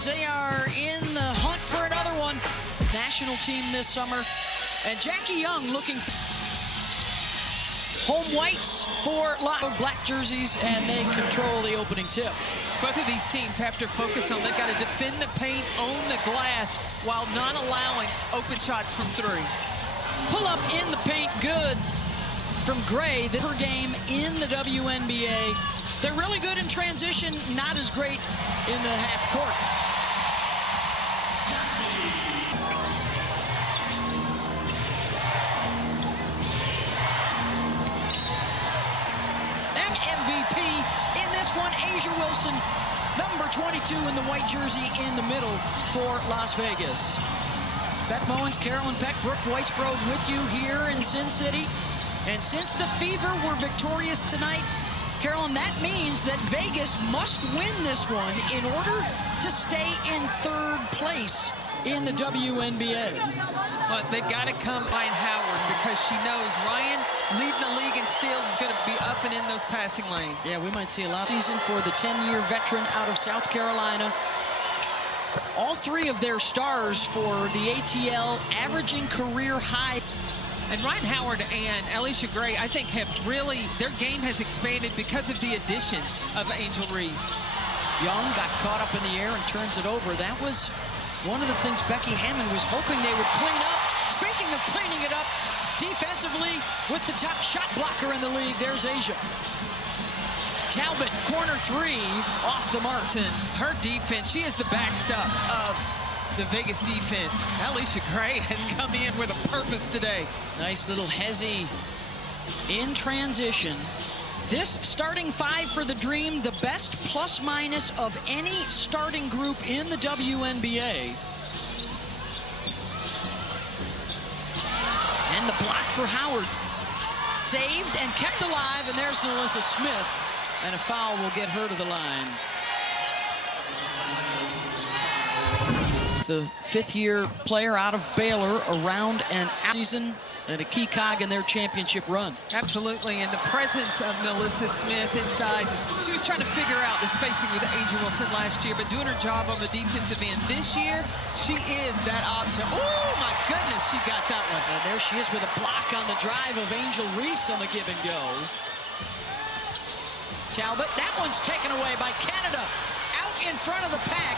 Bulls, they are in the hunt for another one. National team this summer. And Jackie Young looking for home whites for black jerseys, and they control the opening tip. Both of these teams have to focus on, they've got to defend the paint, own the glass, while not allowing open shots from three. Pull up in the paint, good from Gray. Per game in the WNBA. They're really good in transition, not as great in the half court. MVP in this one, A'ja Wilson, number 22 in the white jersey in the middle for Las Vegas. Beth Mowins, Carolyn Peck, Brooke Weisbrod with you here in Sin City. And since the Fever were victorious tonight, Carolyn, that means that Vegas must win this one in order to stay in third place in the WNBA. But they've got to come behind Howard, because she knows Ryan leading the league in steals is going to be up and in those passing lanes. Yeah, we might see a lot of season for the 10-year veteran out of South Carolina. All three of their stars for the ATL averaging career high. And Ryan Howard and Alicia Gray, I think, have really, their game has expanded because of the addition of Angel Reese. Young got caught up in the air and turns it over. That was one of the things Becky Hammond was hoping they would clean up. Speaking of cleaning it up, defensively with the top shot blocker in the league, there's A'ja. Talbot, corner three, off the mark. Her defense, she is the backstop of the Vegas defense. Alicia Gray has come in with a purpose today. Nice little hezzy in transition. This starting five for the Dream, the best plus-minus of any starting group in the WNBA. And the block for Howard. Saved and kept alive, and there's Melissa Smith. And a foul will get her to the line. The fifth-year player out of Baylor, around an season and a key cog in their championship run. Absolutely, and the presence of Melissa Smith inside. She was trying to figure out the spacing with A'ja Wilson last year, but doing her job on the defensive end this year, she is that option. Oh, my goodness, she got that one. And there she is with a block on the drive of Angel Reese on the give and go. Talbot, that one's taken away by Canada. Out in front of the pack,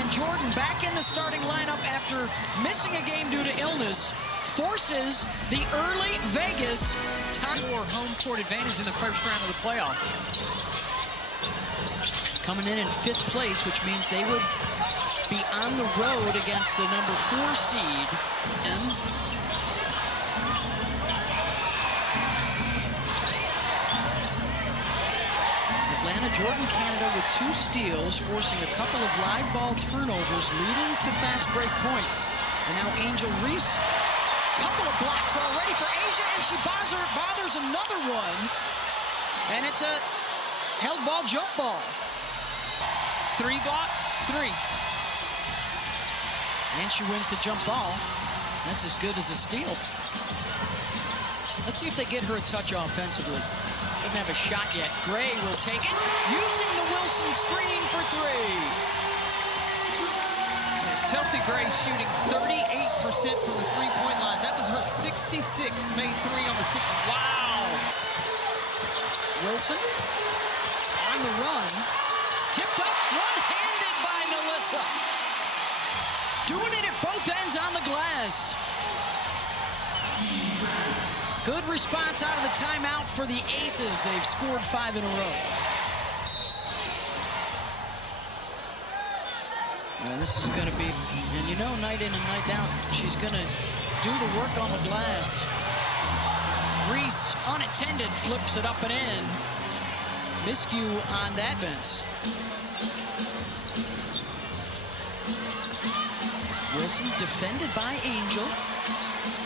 and Jordan back in the starting lineup after missing a game due to illness, forces the early Vegas for home court advantage in the first round of the playoffs. Coming in fifth place, which means they would be on the road against the number 4 seed. Jordan Canada with 2 steals, forcing a couple of live ball turnovers, leading to fast break points. And now Angel Reese, couple of blocks already for A'ja, and she bothers another one. And it's a held ball, jump ball. 3 blocks, 3. And she wins the jump ball. That's as good as a steal. Let's see if they get her a touch offensively. Doesn't have a shot yet. Gray will take it, using the Wilson screen for 3. And Chelsea Gray shooting 38% from the three-point line. That was her 66th made 3 on the season. Wow. Wilson on the run. Tipped up, one-handed by Melissa. Doing it at both ends on the glass. Good response out of the timeout for the Aces. They've scored 5 in a row. And this is going to be, and you know, night in and night out, she's going to do the work on the glass. Reese, unattended, flips it up and in. Miscue on that bench. Wilson defended by Angel.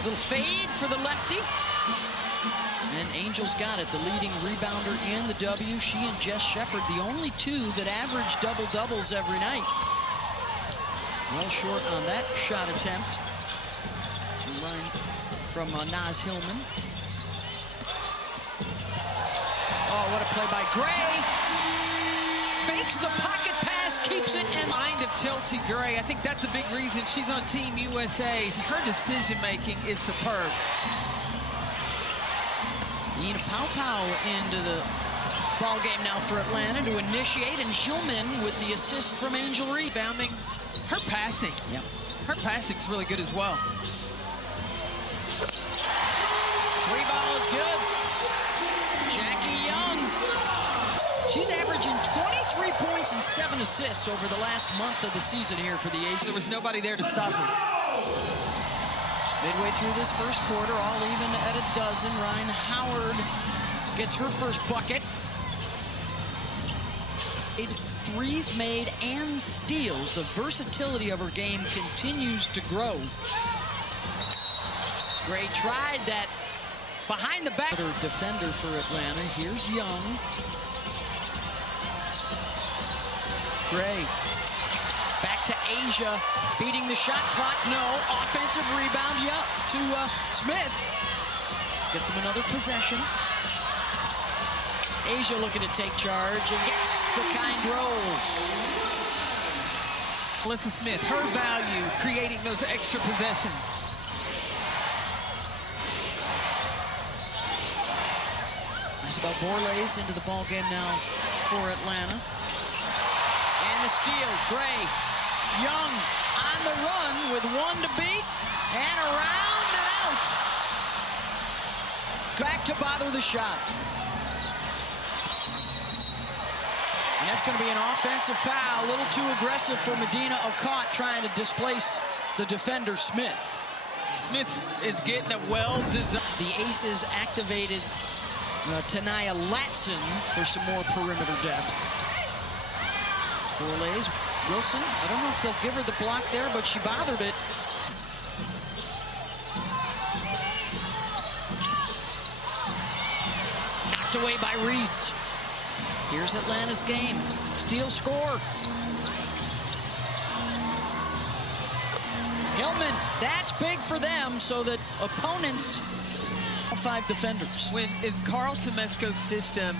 Little fade for the lefty. And Angel's got it, the leading rebounder in the W. She and Jess Shepard, the only 2 that average double-doubles every night. Well short on that shot attempt. Line from Naz Hillman. Oh, what a play by Gray. Fakes the pocket pass Reese keeps it and Mind of Chelsea Gray. I think that's a big reason she's on Team USA. Her decision-making is superb. Nina Pau into the ball game now for Atlanta to initiate, and Hillman with the assist from Angel Reese. Rebounding. Her passing. Yep. Her passing's really good as well. Three ball is good. Jackie Young. She's averaging 23 points and 7 assists over the last month of the season here for the A's. There was nobody there to stop her. Midway through this first quarter, all even at a dozen. Ryan Howard gets her first bucket. Threes made and steals. The versatility of her game continues to grow. Gray tried that behind the back. Defender for Atlanta. Here's Young. Gray. Back to Asia. Beating the shot clock. No. Offensive rebound. Yeah. To Smith. Gets him another possession. Asia looking to take charge and gets the kind roll. Melissa Smith, her value, creating those extra possessions. Nice about Borlase into the ball game now for Atlanta. And the steal, Gray. Young on the run with one to beat. And around and out. Back to bother the shot. And that's going to be an offensive foul. A little too aggressive for Medina Okot, trying to displace the defender, Smith. Smith is getting a well-designed. The Aces activated Tanaya Latson for some more perimeter depth. Borlase, Wilson. I don't know if they'll give her the block there, but she bothered it. Knocked away by Reese. Here's Atlanta's game. Steal score. Hillman, that's big for them, so that opponents, 5 defenders. In Carl Semesco's system,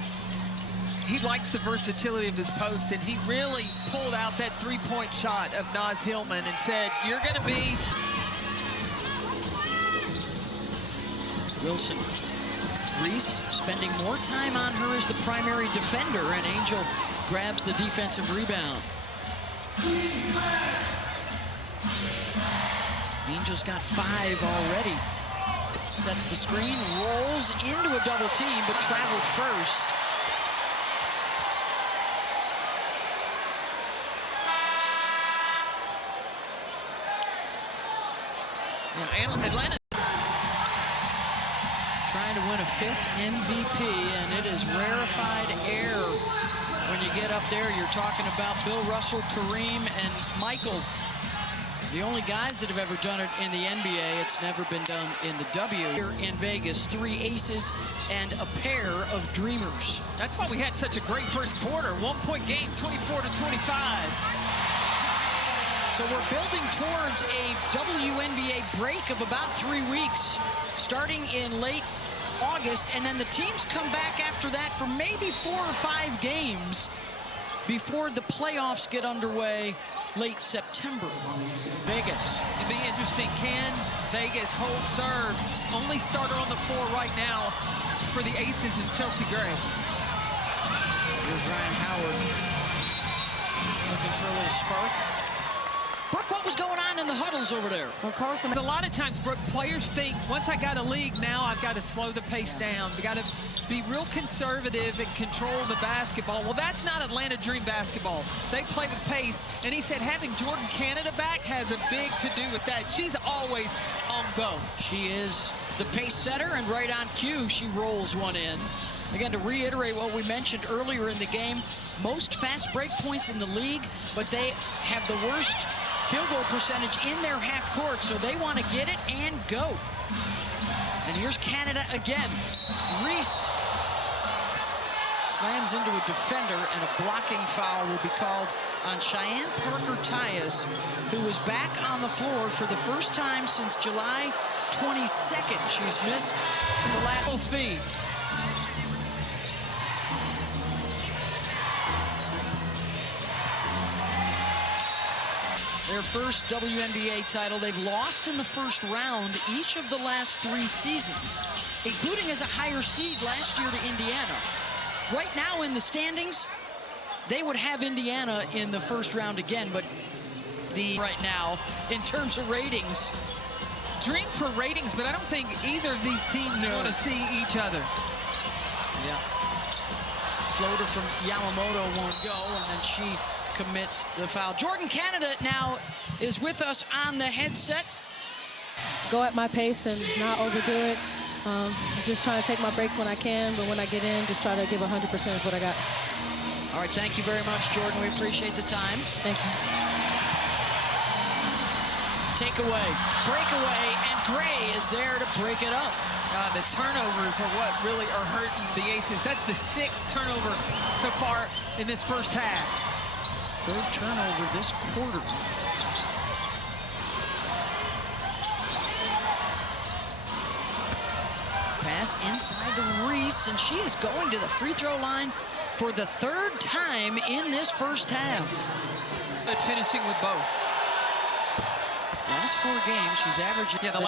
he likes the versatility of his post, and he really pulled out that three-point shot of Naz Hillman and said, you're going to be... Wilson. Reese spending more time on her as the primary defender, and Angel grabs the defensive rebound. Angel's got 5 already. Sets the screen, rolls into a double team, but traveled first. Atlanta trying to win a 5th MVP, and it is rarefied air when you get up there. You're talking about Bill Russell, Kareem, and Michael. The only guys that have ever done it in the NBA. It's never been done in the W. Here in Vegas, 3 aces and a pair of dreamers. That's why we had such a great first quarter. 1-point game, 24-25. So we're building towards a WNBA break of about 3 weeks, starting in late August, and then the teams come back after that for maybe 4 or 5 games before the playoffs get underway late September. Vegas. It'd be interesting. Can Vegas hold serve? Only starter on the floor right now for the Aces is Chelsea Gray. Here's Ryan Howard looking for a little spark. Brooke, what was going on in the huddles over there? Well, Carson, a lot of times, Brooke, players think, once I got a league, now I've got to slow the pace down. We got to be real conservative and control the basketball. Well, that's not Atlanta Dream basketball. They play with pace, and he said having Jordan Canada back has a big to do with that. She's always on go. She is the pace setter, and right on cue, she rolls one in. Again, to reiterate what we mentioned earlier in the game, most fast break points in the league, but they have the worst field goal percentage in their half court, so they want to get it and go. And here's Canada again. Reese slams into a defender, and a blocking foul will be called on Cheyenne Parker-Tyus, who is back on the floor for the first time since July 22nd. She's missed the last full speed. their first WNBA title. They've lost in the first round each of the last 3 seasons, including as a higher seed last year to Indiana. Right now in the standings, they would have Indiana in the first round again, but right now, in terms of ratings. Drink for ratings, but I don't think either of these teams want to see each other. Yeah. Floater from Yamamoto won't go, and then she commits the foul. Jordan Canada now is with us on the headset. Go at my pace and not overdo it. Just trying to take my breaks when I can, but when I get in, just try to give 100% of what I got. All right, thank you very much, Jordan. We appreciate the time. Thank you. Takeaway, breakaway, and Gray is there to break it up. The turnovers are what really are hurting the Aces. That's the 6th turnover so far in this first half. 3rd turnover this quarter. Pass inside to Reese, and she is going to the free throw line for the 3rd time in this first half. But finishing with both. Last 4 games, she's averaging. Yeah,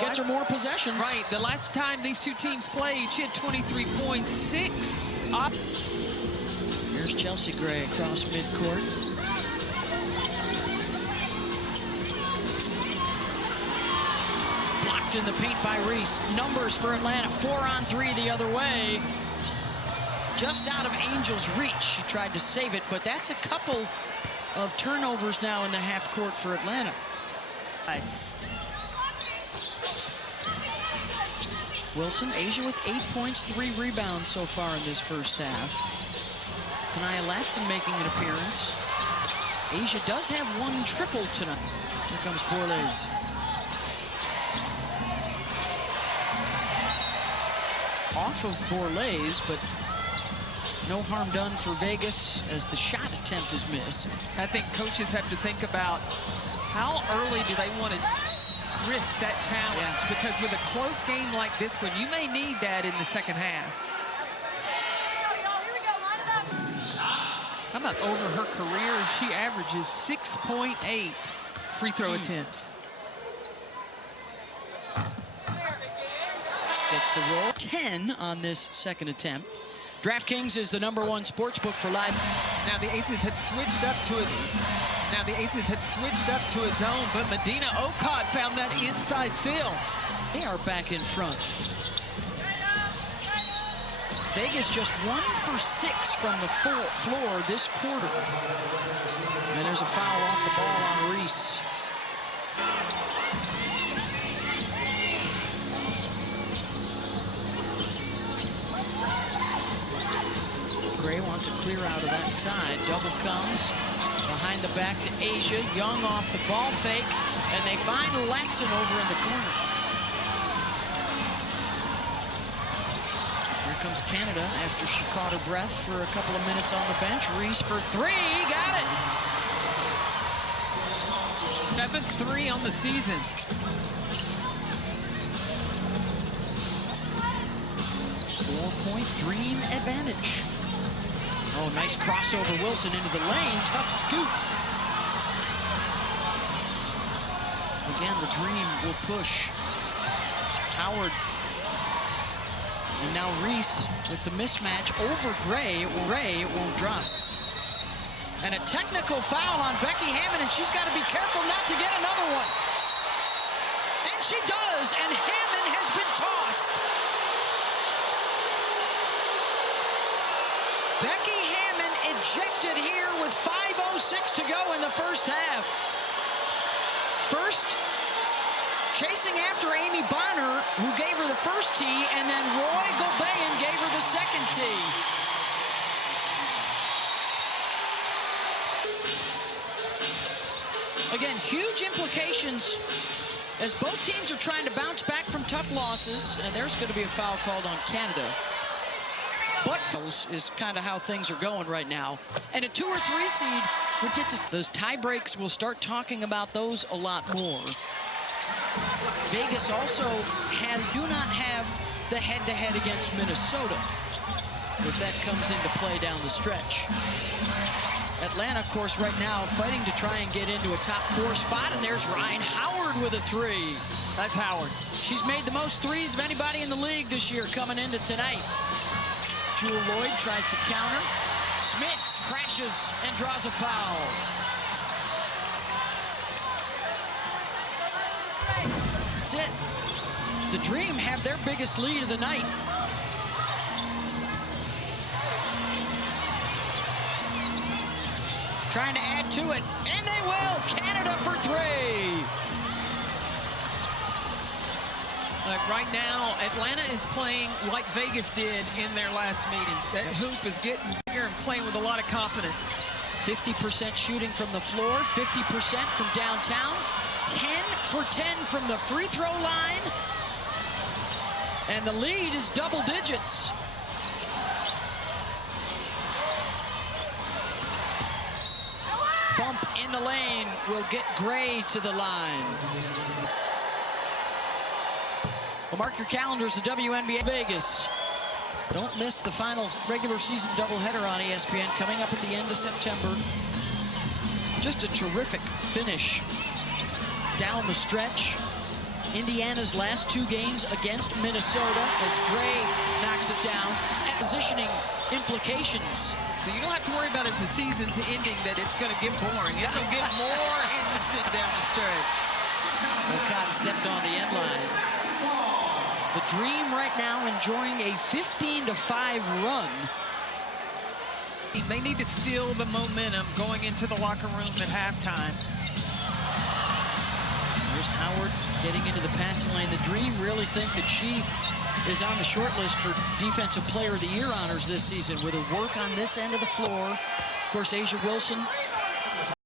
gets her more possessions. Right. The last time these 2 teams played, she had 23.6. Here's Chelsea Gray across midcourt. Blocked in the paint by Reese. Numbers for Atlanta, 4 on 3 the other way. Just out of Angel's reach. She tried to save it, but that's a couple of turnovers now in the half court for Atlanta. Wilson, Asia with 8 points, 3 rebounds so far in this first half. Tania Latson making an appearance. Asia does have 1 triple tonight. Here comes Borlase. Off of Borlase, but no harm done for Vegas as the shot attempt is missed. I think coaches have to think about how early do they want to risk that challenge? Yeah. Because with a close game like this one, you may need that in the second half. How about over her career? She averages 6.8 free throw attempts. Gets the roll. 10 on this second attempt. DraftKings is the #1 sportsbook for live. Now the Aces have switched up to a zone, but Medina Okot found that inside seal. They are back in front. Vegas just 1 for 6 from the floor this quarter. And there's a foul off the ball on Reese. Gray wants to clear out of that side. Double comes behind the back to Asia. Young off the ball fake, and they find Latson over in the corner. Here comes Canada after she caught her breath for a couple of minutes on the bench. Reese for 3, got it. 7th 3 on the season. Four-point Dream advantage. Oh, nice crossover, Wilson into the lane. Tough scoop. Again, the Dream will push. Howard. And now Reese with the mismatch over Gray. It won't drop. And a technical foul on Becky Hammond, and she's got to be careful not to get another one. And she does, and Hammond has been tossed. Becky Hammond ejected here with 5:06 to go in the first half. First, chasing after Amy Bonner, who gave her the first tee, and then Roy Gobayan gave her the second tee. Again, huge implications as both teams are trying to bounce back from tough losses, and there's going to be a foul called on Canada. But is kind of how things are going right now. And a 2 or 3 seed would get to those tie breaks. We'll start talking about those a lot more. Vegas also do not have the head-to-head against Minnesota, if that comes into play down the stretch. Atlanta, of course, right now fighting to try and get into a top 4 spot, and there's Ryan Howard with a 3. That's Howard. She's made the most threes of anybody in the league this year coming into tonight. Jewel Lloyd tries to counter. Smith crashes and draws a foul. That's it. The Dream have their biggest lead of the night. Trying to add to it, and they will. Canada for 3. Right now, Atlanta is playing like Vegas did in their last meeting. That hoop is getting bigger and playing with a lot of confidence. 50% shooting from the floor, 50% from downtown, 10 for 10 from the free throw line, and the lead is double digits. Bump in the lane will get Gray to the line. Well, mark your calendars, the WNBA Vegas. Don't miss the final regular season doubleheader on ESPN coming up at the end of September. Just a terrific finish down the stretch. Indiana's last 2 games against Minnesota as Gray knocks it down. And positioning implications. So you don't have to worry about as the season's ending that it's going to get boring. It's going to get more interesting down the stretch. Cotton stepped on the end line. The Dream right now enjoying a 15-5 run. They need to steal the momentum going into the locker room at halftime. There's Howard getting into the passing lane. The Dream really think that she is on the short list for Defensive Player of the Year honors this season with her work on this end of the floor. Of course, A'ja Wilson